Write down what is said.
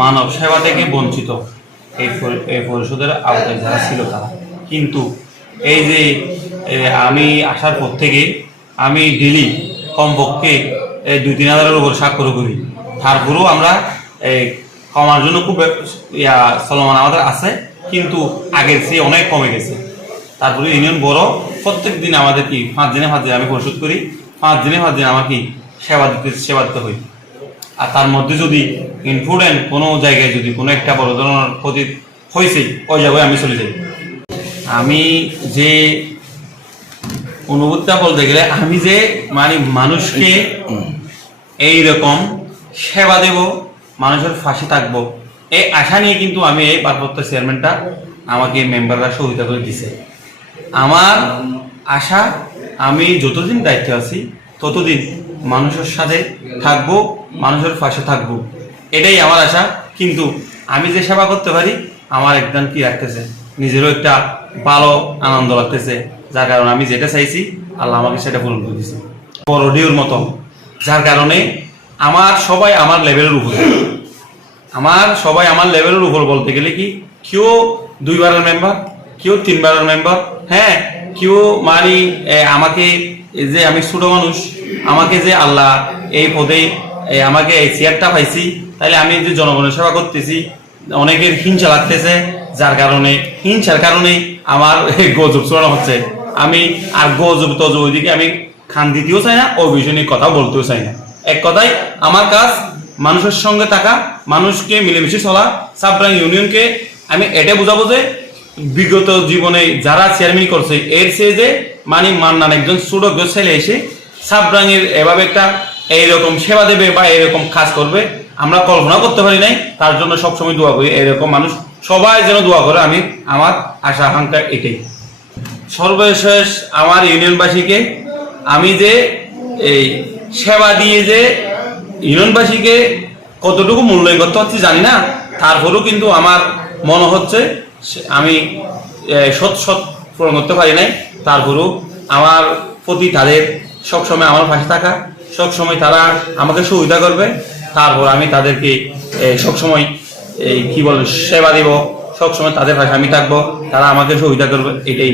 মানব সেবা থেকে বঞ্চিত এই পরিষদের আওতায় যারা ছিল তারা। কিন্তু এই যে আমি আসার পর থেকে আমি ডেলি কমপক্ষে 2-3 হাজারের উপর স্বাক্ষর করি। তারপরেও আমরা কমার জন্য খুব চলমান আমাদের আছে, কিন্তু আগের চেয়ে অনেক কমে গেছে। তারপরে ইউনিয়ন বড়, প্রত্যেক দিন আমাদের কি 5 দিনে 5 দিন আমি পরিশোধ করি, 5 দিনে 5 দিন আমার কি সেবা দিতে হই। আর তার মধ্যে যদি ইম্পর্টেন্ট কোনো জায়গায় যদি কোনো একটা বড় ধরনের ক্ষতি হয়েছে, ওই জায়গায় আমি চলে যাই। আমি যে অনুভূতিটা বলতে গেলে, আমি যে মানে মানুষকে এইরকম সেবা দেব, মানুষের পাশে থাকবো, এই আশা নিয়ে কিন্তু আমি এই ভারপ্রাপ্ত চেয়ারম্যানটা আমাকে মেম্বাররা সহযোগিতা করে দিছে। আমার আশা, আমি যতদিন দায়িত্বে আছি ততদিন মানুষের সাথে থাকবো, মানুষের পাশে থাকবো, এটাই আমার আশা। কিন্তু আমি যে সেবা করতে পারি, আমার একদম কি রাখতেছে, নিজেরও একটা ভালো আনন্দ লাগতেছে, যার কারণে আমি যেটা চাইছি আল্লাহ আমাকে সেটা পূরণ করে দিচ্ছে বড়ডিউর মতো। যার কারণে আমার সবাই আমার লেভেলের উপর বলতে গেলে কি, কেউ 2 বারের মেম্বার, কেউ 3 বারের মেম্বার, হ্যাঁ, কেউ মানে আমাকে যে আমি ছোট মানুষ, আমাকে যে আল্লাহ এই পদে আমাকে এই চেয়ারটা পাইছি, তাহলে আমি যে জনগণের সেবা করতেছি, অনেকের হিংসা লাগতেছে, যার কারণে হিংসার কারণে আমার গজব ছড়ানো হচ্ছে। আমি আর গজব তজব ওইদিকে আমি খান দিতেও চাই না, ওই বিষয় নিয়ে কথা বলতেও চাই না। এক কথায় আমার কাজ মানুষের সঙ্গে থাকা, মানুষকে মিলেমিশে চলা। সাবরাং ইউনিয়নকে আমি এটা বোঝাবো যে বিগত জীবনে যারা চেয়ারম্যান করছে, এর চেয়ে যে মানে মান্নান একজন ছোট ছেলে এসে সাবরাঙের এভাবে একটা এইরকম সেবা দেবে বা এরকম কাজ করবে, আমরা কল্পনা করতে পারি নাই। তার জন্য সবসময় দোয়া করি, এরকম মানুষ সবাই যেন দোয়া করে। আমার আশা আকাঙ্ক্ষা এটাই। সর্বশেষ আমার ইউনিয়নবাসীকে আমি যে এই সেবা দিয়ে যে ইউনিয়নবাসীকে কতটুকু মূল্যায়ন করতে পারছি জানি না, তারপরেও কিন্তু আমার মনে হচ্ছে আমি সৎ পূরণ করতে পারি নাই। তারপরেও আমার প্রতি তাদের সবসময় আমার পাশে থাকা, সবসময় তারা আমাকে সহযোগিতা করবে, তারপর আমি তাদেরকে সবসময় কি বলে সেবা দিব, সবসময় তাদের পাশে আমি থাকবো, তারা আমাকে সহযোগিতা করবে, এটাই।